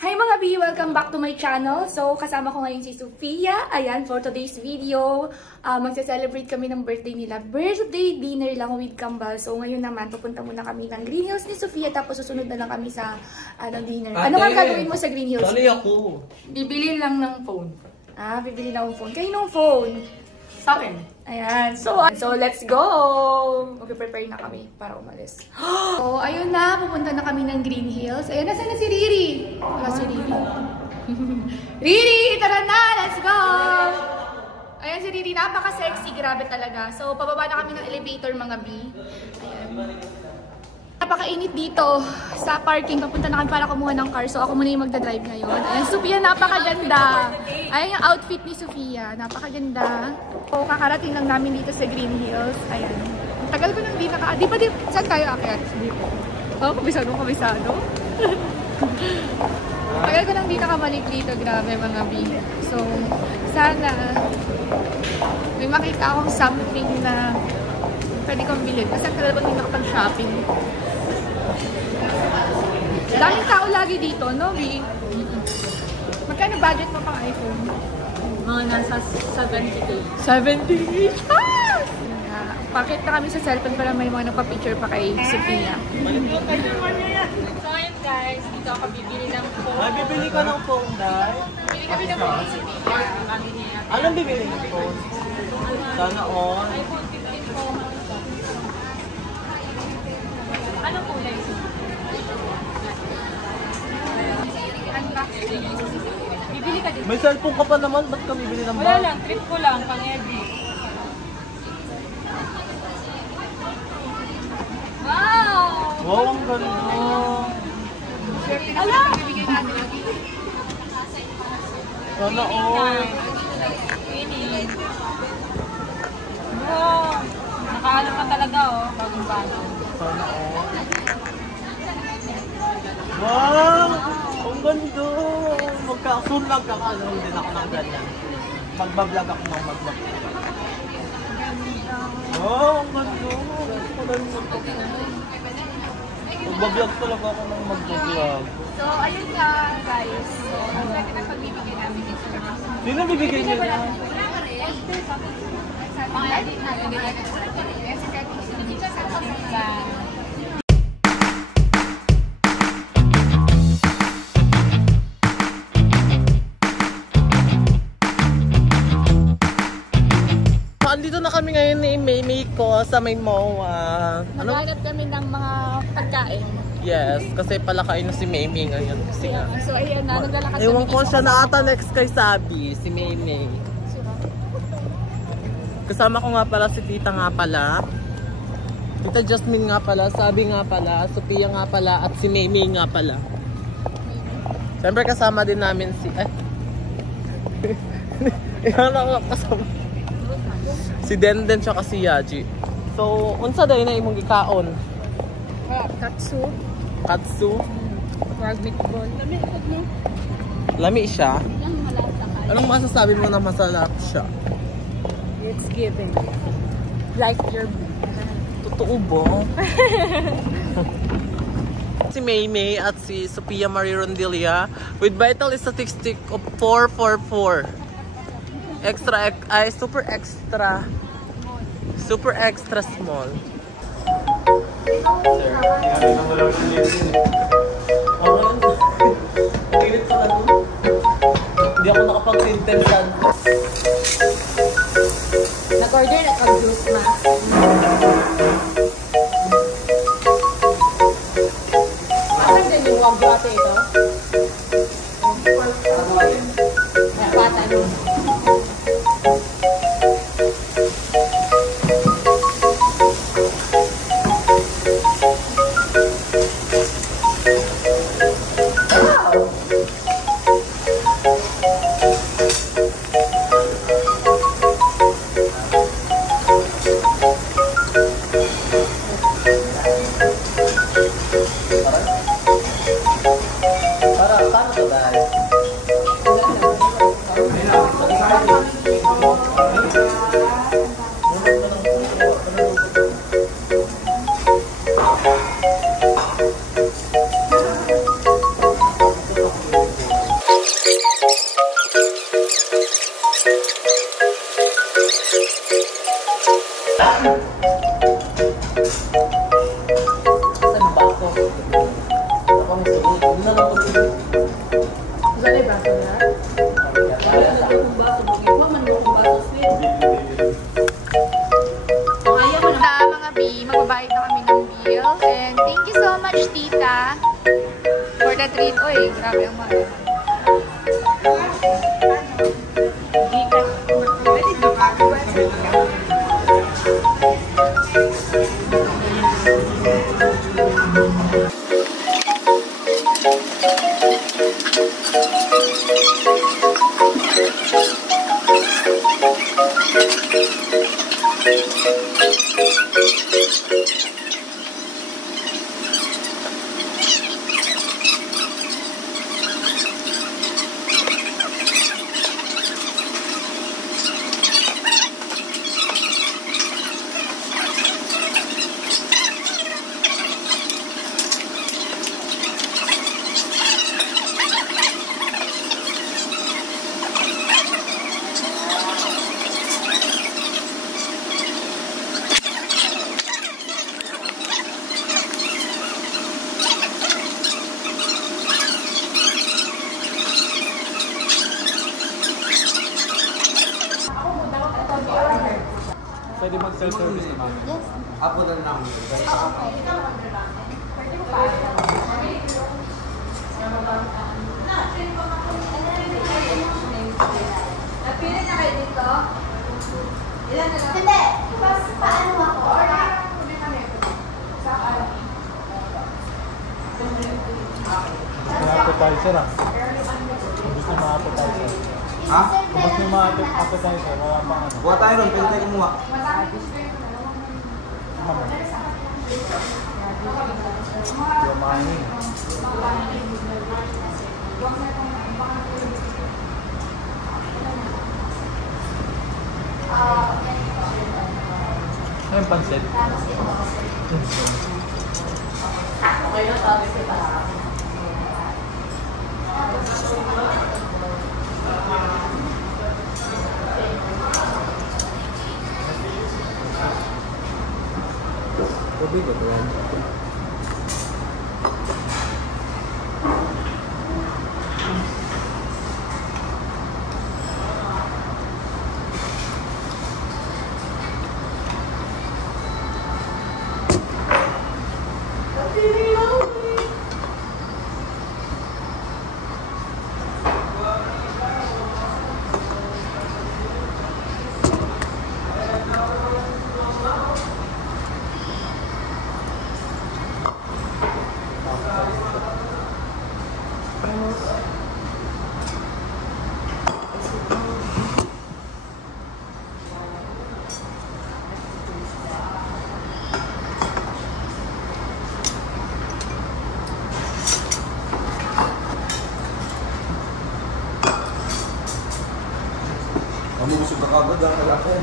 Hi mga B! Welcome back to my channel. So, kasama ko ngayon si Sofia. Ayan, for today's video, magse-celebrate kami ng birthday nila. Birthday dinner lang with Kambal. So, ngayon naman, pupunta muna kami ng Green Hills ni Sofia. Tapos, susunod na lang kami sa dinner. Ate, ano nga gagawin mo sa Green Hills? Sali ako. Bibili lang ng phone. Bibili na akong phone. Kaninong phone? Sa akin. Ayan. So let's go! Mag-prepare na kami para umalis. So, ayun na. Pupunta na kami ng Green Hills. Ayun, nasa na si Riri? Wala si Riri. Riri! Tara na! Let's go! Ayan si Riri. Napaka-sexy. Grabe talaga. So, pababa na kami ng elevator, mga B. Ayan. Napakainit dito sa parking. Papunta na kami para kumuha ng car. So, ako muna yung magdadrive ngayon. Ayan, Sofia, napakaganda. Ayan yung outfit ni Sofia. Napakaganda. So, kakarating lang namin dito sa Green Hills. Ayan. Tagal ko nang di naka... Di pa di... Saan tayo akyat? Dito. Oh, kabisado. Tagal ko nang di nakabalik dito. Grabe, mga B. So, sana may makita akong something na pwede kong bilhin. Kasi talaga hindi nakapag-shopping. Daming tao lagi dito, no, B? Magkano budget mo pang iPhone? Mga nasa 70K. 70? Pakit na kami sa cellphone para may mga nagpa-picture pa kay Sofia. So ayun guys, dito ako bibili ng phone. Ay, bibili ka ng phone, Day? Bibili kami ng phone ni Sofia. Anong bibili ng phone? Sana all. iPhone 15 Pro Max. Anong kulay? Unboxing. Bibili ka din. May cellphone ka pa naman, ba't ka bibili ng Wala bag? lang, trip ko lang, pang-edit. Wow! Wow, ang ganda. Alam! Bibigyan natin. Sana all. Finish. Wow! Nakaano pa talaga oh, bagong-bago. Sana all. Wow! Ang ganda. Magka-soon magkakaroon din ako ng ganyan. Magbablog ako ng magbablog. Wow, ang ganda. Magbablog talaga ako ng magbablog. So, ayun nga, guys. So, ang natin ang pagbibigyan namin dito. Sino bibigyan niyo na? Pang-edit natin. Kasi kahit Andito na kami ngayon ni Maymay ko sa may MOA. Naghanap kami ng mga pagkain. Yes, kasi palakain na si Maymay ngayon. Kasi nga. So, ayan na. Naglalakad kami. Ewan ko siya na ata next kay Sabi, si Maymay. Kasama ko nga pala si Tita nga pala. Tita Jasmine nga pala, Sabi nga pala, Sophia nga pala, at si Maymay nga pala. Siyempre kasama din namin si... Iyan ako kasama. Si Denden tsaka si Yaji. So, unsa day na imong gikaon? Katsu. Katsu? Frog meatball. Lami siya? Ang malasa ka. Anong masasabi mo na masarap siya? It's giving. Like your... Totoo ba? Si Maymay at si Sophia Marie Rondelia with vital statistic of 444. Super extra small. Sir, hindi ako nakapag-intensan. Nag-order na kag-juice ma. Asan din yung wagwate ito? Bata no? Grabe ang mahal. Pwede mag-self-service naman. Yes. Apo na lang. Okay. Napilit na kayo dito? Ilan na lang? Hindi. Paano ako? Gusto mo appetizer ah. Gusto mo appetizer. Ha? Gusto mo appetizer, wala pa ano. Buha tayo ron, pwede tayo kumuha. Yumani. Ano yung pansit? Okay na sabi ko pa. Tubig ba ito yan? Mamusog na kagad ang kalakon.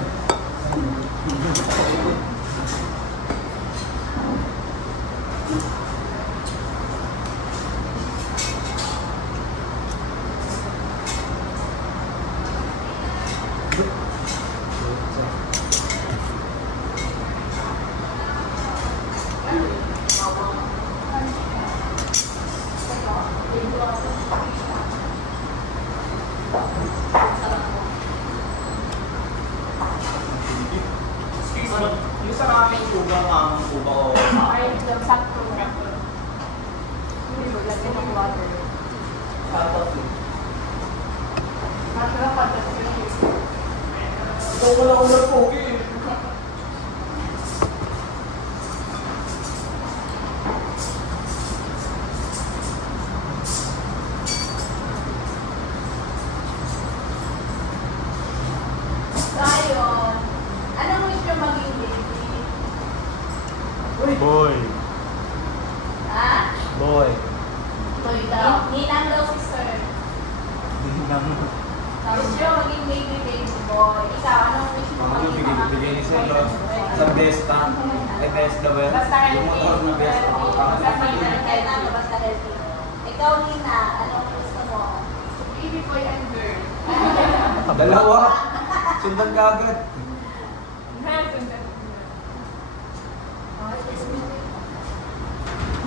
Yung sa aming kuba nga ang kuba o Okay, sakto. Lagyan ng water. tapos eh. Masarap pa sa Ikaw wala ko na pogi eh. Zion, anong wish nyo maging baby? Boy. Ha? Boy. Boy daw. Ninang daw si sir. Wish nyo maging baby boy. Ikaw, anong wish mo Ano maging bigay ni Sir Lord? Sa best ha? Ay best daw yan? Basta Yung healthy. motor na best. Basta healthy. Kahit ano, basta healthy. Ikaw, Nina, anong gusto mo? Baby boy and girl. Dalawa. Sundan ka agad.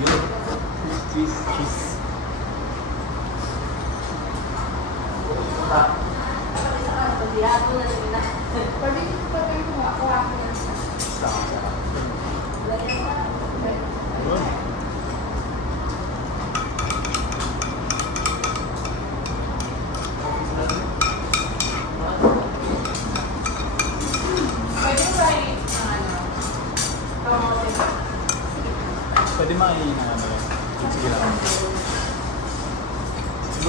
Yun. Cheese.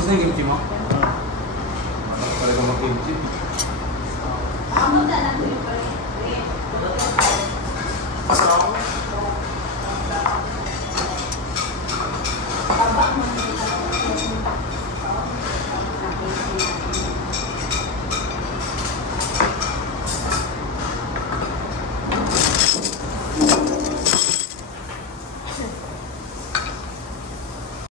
Tapos na yung kimchi mo? Ano ka talaga mag-kimchi? Ako na lang ko yung